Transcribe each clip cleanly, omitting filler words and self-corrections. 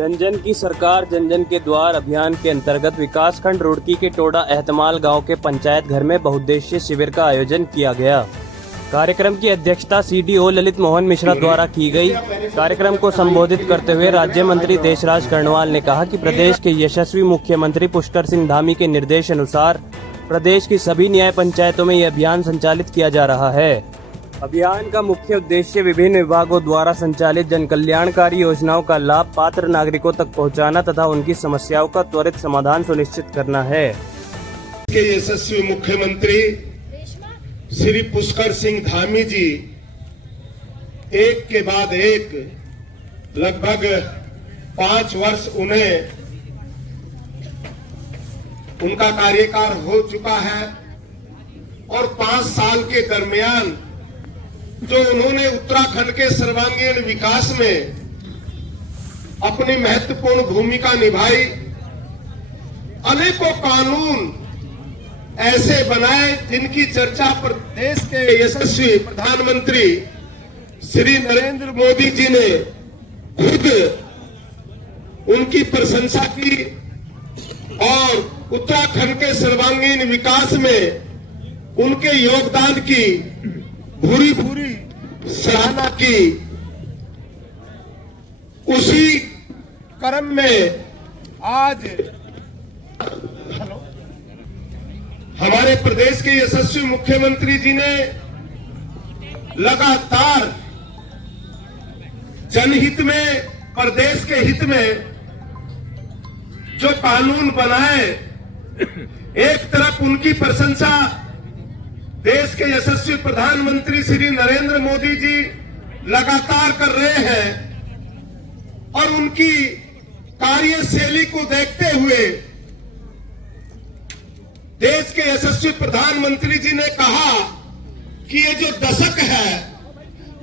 जन जन की सरकार जन जन के द्वार अभियान के अंतर्गत विकासखंड रुड़की के टोडा एहतमाल गांव के पंचायत घर में बहुउद्देशीय शिविर का आयोजन किया गया। कार्यक्रम की अध्यक्षता सीडीओ ललित मोहन मिश्रा द्वारा की गई। कार्यक्रम को संबोधित करते हुए राज्य मंत्री देशराज कर्णवाल ने कहा कि प्रदेश के यशस्वी मुख्यमंत्री पुष्कर सिंह धामी के निर्देश अनुसार प्रदेश की सभी न्याय पंचायतों में यह अभियान संचालित किया जा रहा है। अभियान का मुख्य उद्देश्य विभिन्न विभागों द्वारा संचालित जन कल्याणकारी योजनाओं का लाभ पात्र नागरिकों तक पहुंचाना तथा उनकी समस्याओं का त्वरित समाधान सुनिश्चित करना है। के यशस्वी मुख्यमंत्री श्री पुष्कर सिंह धामी जी एक के बाद एक लगभग 5 वर्ष उनका कार्यकाल हो चुका है और 5 साल के दरमियान जो उन्होंने उत्तराखंड के सर्वांगीण विकास में अपनी महत्वपूर्ण भूमिका निभाई, अनेकों कानून ऐसे बनाए जिनकी चर्चा प्रदेश के यशस्वी प्रधानमंत्री श्री नरेंद्र मोदी जी ने खुद उनकी प्रशंसा की और उत्तराखंड के सर्वांगीण विकास में उनके योगदान की भूरी सराहना की। उसी क्रम में आज हमारे प्रदेश के यशस्वी मुख्यमंत्री जी ने लगातार जनहित में, प्रदेश के हित में जो कानून बनाए, एक तरफ उनकी प्रशंसा देश के यशस्वी प्रधानमंत्री श्री नरेंद्र मोदी जी लगातार कर रहे हैं और उनकी कार्यशैली को देखते हुए देश के यशस्वी प्रधानमंत्री जी ने कहा कि ये जो दशक है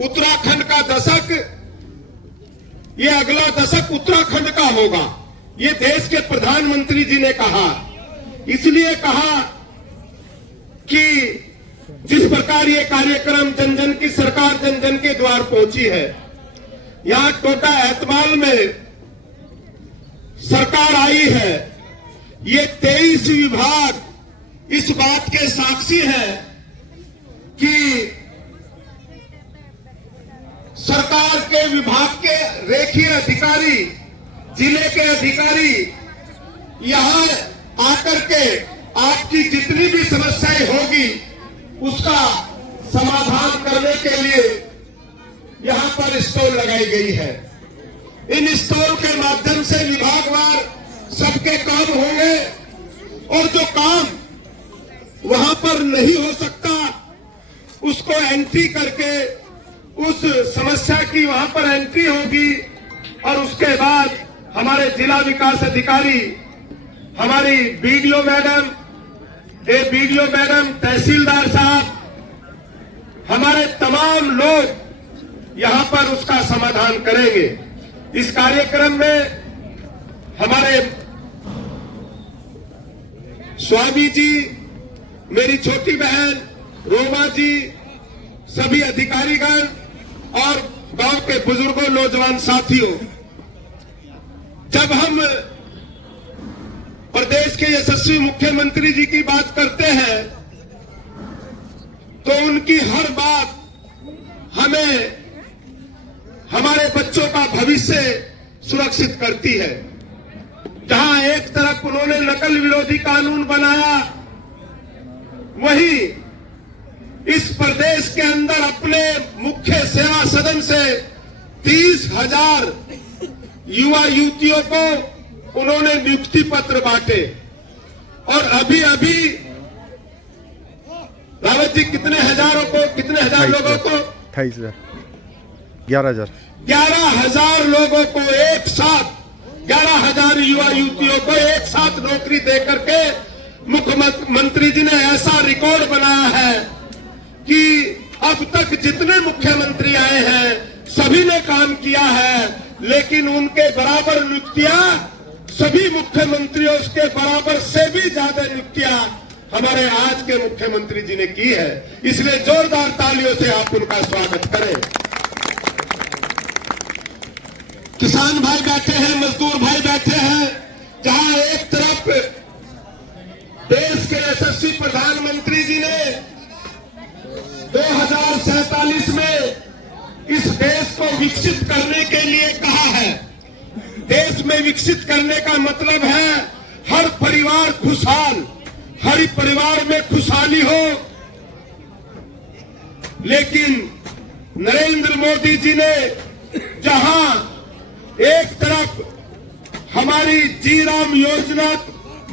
उत्तराखंड का दशक, ये अगला दशक उत्तराखंड का होगा। ये देश के प्रधानमंत्री जी ने कहा। इसलिए कहा कि जिस प्रकार ये कार्यक्रम जन जन की सरकार जन जन के द्वार पहुंची है, यहां टोडा एहतमाल में सरकार आई है। ये 23 विभाग इस बात के साक्षी हैं कि सरकार के विभाग के रेखीय अधिकारी, जिले के अधिकारी यहां आकर के आपकी जितनी भी समस्याएं होगी उसका समाधान करने के लिए यहां पर स्टॉल लगाई गई है। इन स्टॉल के माध्यम से विभागवार सबके काम होंगे और जो काम वहां पर नहीं हो सकता उसको एंट्री करके उस समस्या की वहां पर एंट्री होगी और उसके बाद हमारे जिला विकास अधिकारी, हमारी बीडीओ मैडम, तहसीलदार साहब, हमारे तमाम लोग यहां पर उसका समाधान करेंगे। इस कार्यक्रम में हमारे स्वामी जी, मेरी छोटी बहन रोमा जी, सभी अधिकारीगण और गांव के बुजुर्गों, नौजवान साथियों, जब हम प्रदेश के यशस्वी मुख्यमंत्री जी की बात करते हैं तो उनकी हर बात हमें हमारे बच्चों का भविष्य सुरक्षित करती है। जहां एक तरफ उन्होंने नकल विरोधी कानून बनाया, वहीं इस प्रदेश के अंदर अपने मुख्य सेवा सदन से 30,000 युवा युवतियों को उन्होंने नियुक्ति पत्र बांटे और अभी रावत जी कितने हजार लोगों को 11,000 लोगों को एक साथ, 11,000 युवा युवतियों को एक साथ नौकरी देकर के मुख्यमंत्री जी ने ऐसा रिकॉर्ड बनाया है कि अब तक जितने मुख्यमंत्री आए हैं सभी ने काम किया है, लेकिन उनके बराबर नियुक्तियां सभी मुख्यमंत्रियों के बराबर से भी ज्यादा नियुक्तियां हमारे आज के मुख्यमंत्री जी ने की है। इसलिए जोरदार तालियों से आप उनका स्वागत करें। किसान भाई बैठे हैं, मजदूर विकसित करने के लिए कहा है। देश में विकसित करने का मतलब है हर परिवार खुशहाल, हर परिवार में खुशहाली हो। लेकिन नरेंद्र मोदी जी ने जहां एक तरफ हमारी जी राम योजना,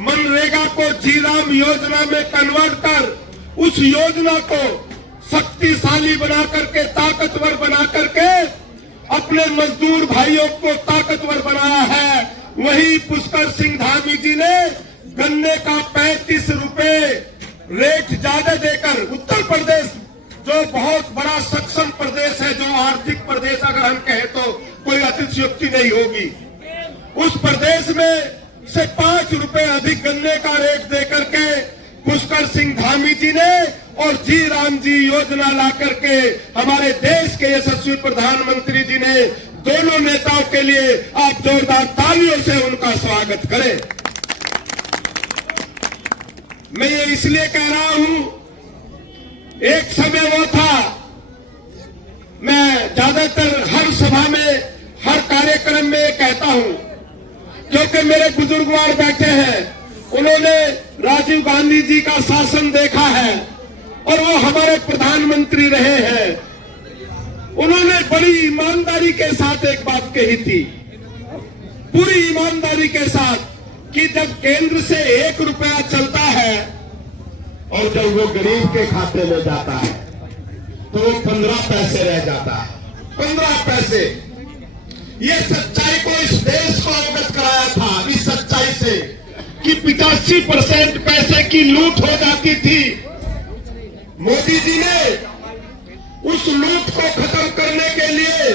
मनरेगा को जी राम योजना में कन्वर्ट कर उस योजना को शक्तिशाली बना करके, ताकतवर बना करके अपने मजदूर भाइयों को ताकतवर बनाया है, वहीं पुष्कर सिंह धामी जी ने गन्ने का 35 रुपए रेट ज्यादा देकर उत्तर प्रदेश, जो बहुत बड़ा सक्षम प्रदेश है, जो आर्थिक प्रदेश अगर हम कहें तो कोई अतिशयोक्ति नहीं होगी, उस प्रदेश में से 5 रुपए अधिक गन्ने का रेट देकर के पुष्कर सिंह धामी जी ने और जी राम जी योजना ला करके हमारे देश के यशस्वी प्रधानमंत्री जी ने, दोनों नेताओं के लिए आप जोरदार तालियों से उनका स्वागत करें। मैं ये इसलिए कह रहा हूं, एक समय वो था, मैं ज्यादातर हर सभा में, हर कार्यक्रम में कहता हूं, क्योंकि मेरे बुजुर्गवार बैठे हैं, उन्होंने राजीव गांधी जी का शासन देखा है और वो हमारे प्रधानमंत्री रहे हैं। उन्होंने बड़ी ईमानदारी के साथ एक बात कही थी, पूरी ईमानदारी के साथ, कि जब केंद्र से 1 रुपया चलता है और जब वो गरीब के खाते में जाता है तो वो 15 पैसे रह जाता है, 15 पैसे। ये सच्चाई को इस देश को अवगत कराया था, इस सच्चाई से कि 85% पैसे की लूट हो जाती थी। मोदी जी ने उस लूट को खत्म करने के लिए,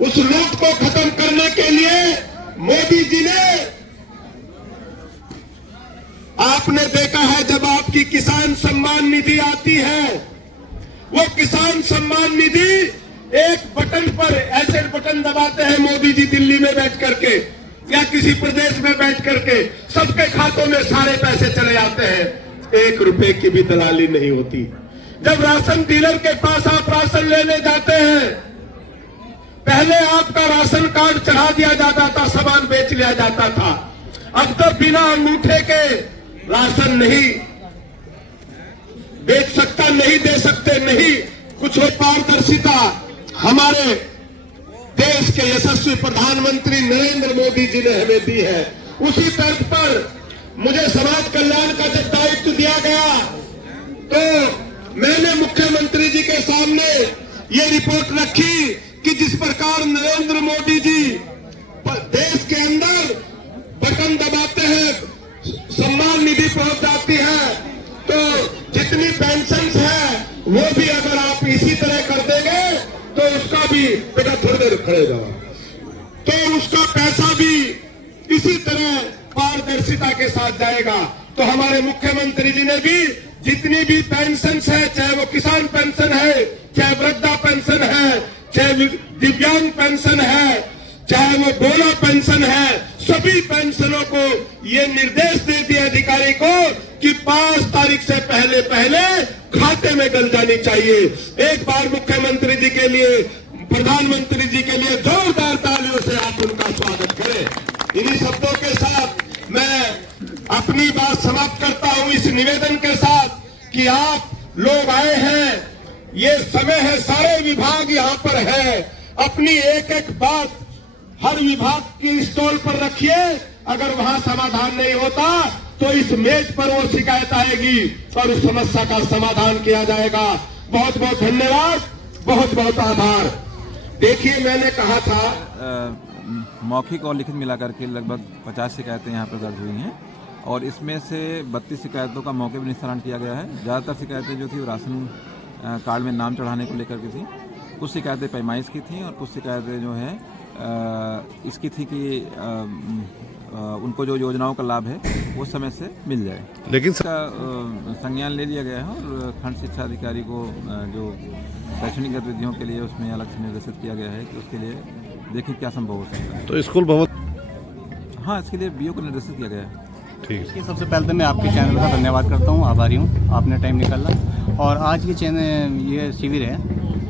उस लूट को खत्म करने के लिए मोदी जी ने, आपने देखा है जब आपकी किसान सम्मान निधि आती है, वो किसान सम्मान निधि एक बटन पर, ऐसे बटन दबाते हैं मोदी जी दिल्ली में बैठ करके या किसी प्रदेश में बैठ करके, सबके खातों में सारे पैसे चले जाते हैं, 1 रुपए की भी दलाली नहीं होती। जब राशन डीलर के पास आप राशन लेने जाते हैं, पहले आपका राशन कार्ड चढ़ा दिया जाता था, सामान बेच लिया जाता था। अब तो बिना अंगूठे के राशन नहीं बेच सकता, नहीं दे सकते, नहीं कुछ हो। पारदर्शिता हमारे देश के यशस्वी प्रधानमंत्री नरेंद्र मोदी जी ने हमें दी है। उसी तर्ज पर मुझे समाज कल्याण का जब दायित्व दिया गया तो मैंने मुख्यमंत्री जी के सामने ये रिपोर्ट रखी कि जिस प्रकार नरेंद्र मोदी जी देश के अंदर बटन दबाते हैं, सम्मान निधि पहुंच जाती है, तो जितनी पेंशन है वो भी अगर आप इसी तरह कर देंगे तो उसका भी, बेटा थोड़ी देर खड़े जाओ, तो उसका पैसा भी इसी तरह पारदर्शिता के साथ जाएगा। तो हमारे मुख्यमंत्री जी ने भी जितनी भी पेंशन है, चाहे वो किसान पेंशन है, चाहे वृद्धा पेंशन है, चाहे दिव्यांग पेंशन है, चाहे वो बोला पेंशन है, सभी पेंशनों को ये निर्देश दे दिया अधिकारी को कि 5 तारीख से पहले पहले खाते में डल जानी चाहिए। एक बार मुख्यमंत्री जी के लिए, प्रधानमंत्री जी के लिए जोरदार तालियों से आप उनका स्वागत करें। इन्हीं शब्दों के साथ मैं अपनी बात समाप्त करता हूं इस निवेदन के साथ कि आप लोग आए हैं, ये समय है, सारे विभाग यहाँ पर है, अपनी एक एक बात हर विभाग की स्टॉल पर रखिए। अगर वहां समाधान नहीं होता तो इस मेज पर वो शिकायत आएगी और उस समस्या का समाधान किया जाएगा। बहुत बहुत धन्यवाद, बहुत बहुत आभार। देखिए, मैंने कहा था मौखिक और लिखित मिलाकर के लगभग 50 शिकायतें यहाँ पर दर्ज हुई हैं और इसमें से 32 शिकायतों का मौके पर निस्तारण किया गया है। ज़्यादातर शिकायतें जो थी वो राशन कार्ड में नाम चढ़ाने को लेकर के थी, कुछ शिकायतें पैमाइश की थी और कुछ शिकायतें जो है इसकी थी कि उनको जो योजनाओं का लाभ है वो समय से मिल जाए। लेकिन इसका संज्ञान ले लिया गया है और खंड शिक्षा अधिकारी को जो शैक्षणिक गतिविधियों के लिए उसमें अलग से निर्देशित किया गया है कि उसके लिए देखिए क्या संभव हो सकता है। तो स्कूल भवन, हाँ, इसके लिए बीओ को निर्देशित किया गया है। ठीक है। सबसे पहले तो मैं आपके चैनल का धन्यवाद करता हूँ, आभारी हूँ, आपने टाइम निकाला। और आज ये शिविर है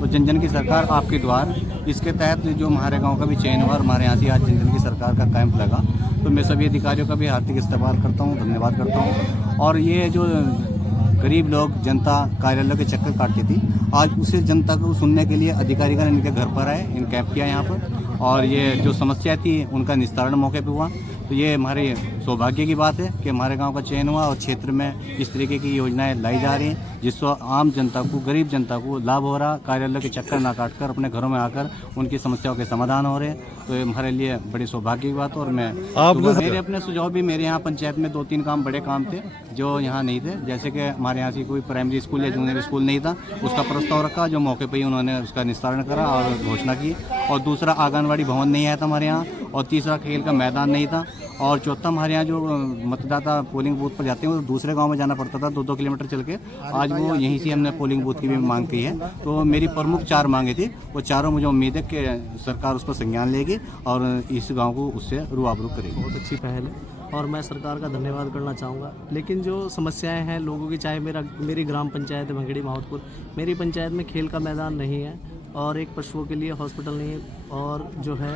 तो जन जन की सरकार आपके द्वार, इसके तहत जो हमारे गांव का भी चयन हुआ और हमारे यहाँ से आज जन जन की सरकार का कैंप लगा। तो मैं सभी अधिकारियों का भी हार्दिक इस्तेमाल करता हूँ, धन्यवाद करता हूँ। और ये जो गरीब लोग जनता कार्यालय के चक्कर काटती थी, आज उसे जनता को सुनने के लिए अधिकारीगण इनके घर पर आए, इन कैंप किया यहाँ पर, और ये जो समस्या थी उनका निस्तारण मौके पे हुआ। तो ये हमारे सौभाग्य की बात है कि हमारे गांव का चयन हुआ और क्षेत्र में इस तरीके की योजनाएं लाई जा रही हैं जिससे आम जनता को, गरीब जनता को लाभ हो रहा। कार्यालय के चक्कर ना काटकर अपने घरों में आकर उनकी समस्याओं के समाधान हो रहे हैं। तो ये हमारे लिए बड़ी सौभाग्य की बात है। और मेरे अपने सुझाव भी, मेरे यहाँ पंचायत में 2-3 काम, बड़े काम थे जो यहाँ नहीं थे। जैसे कि हमारे यहाँ से कोई प्राइमरी स्कूल या जूनियर स्कूल नहीं था, उसका प्रस्ताव रखा, जो मौके पर ही उन्होंने उसका निस्तारण करा और घोषणा की। और दूसरा, आंगनवाड़ी भवन नहीं आया था हमारे यहाँ। और तीसरा, खेल का मैदान नहीं था। और चौथा, हमारे यहाँ जो मतदाता पोलिंग बूथ पर जाते हैं वो दूसरे गांव में जाना पड़ता था 2-2 किलोमीटर चल के। आज वो यहीं से हमने पोलिंग बूथ की भी मांग की है। तो मेरी प्रमुख 4 मांगे थी, वो चारों मुझे उम्मीद है कि सरकार उस पर संज्ञान लेगी और इस गांव को उससे रूबरू करेगी। बहुत अच्छी पहल है और मैं सरकार का धन्यवाद करना चाहूँगा। लेकिन जो समस्याएं हैं लोगों की, चाहे मेरी ग्राम पंचायत है भंगड़ी माहौतपुर, मेरी पंचायत में खेल का मैदान नहीं है और एक पशुओं के लिए हॉस्पिटल नहीं है और जो है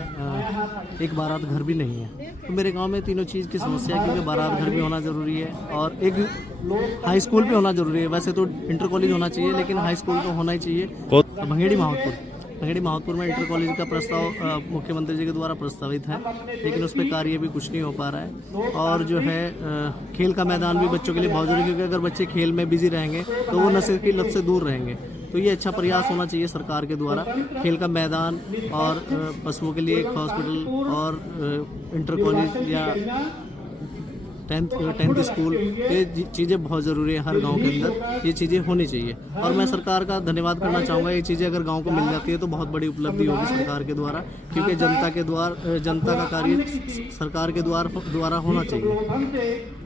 एक बारात घर भी नहीं है। तो मेरे गांव में तीनों चीज़ की समस्या है, क्योंकि बारात घर भी होना ज़रूरी है और एक हाई स्कूल भी होना ज़रूरी है। वैसे तो इंटर कॉलेज होना चाहिए, लेकिन हाई स्कूल तो होना ही चाहिए। भंगेड़ी माहौतपुर में इंटर कॉलेज का प्रस्ताव मुख्यमंत्री जी के द्वारा प्रस्तावित है, लेकिन उस पर कार्य भी कुछ नहीं हो पा रहा है। और जो है खेल का मैदान भी बच्चों के लिए बहुत जरूरी है, क्योंकि अगर बच्चे खेल में बिजी रहेंगे तो वो नशे की लत से दूर रहेंगे। तो ये अच्छा प्रयास होना चाहिए सरकार के द्वारा, खेल का मैदान और पशुओं के लिए एक हॉस्पिटल और इंटर कॉलेज या 10th स्कूल, ये चीज़ें बहुत ज़रूरी है। हर गांव के अंदर ये चीज़ें होनी चाहिए और मैं सरकार का धन्यवाद करना चाहूँगा। ये चीज़ें अगर गांव को मिल जाती है तो बहुत बड़ी उपलब्धि होगी सरकार के द्वारा, क्योंकि जनता का कार्य सरकार के द्वारा होना चाहिए।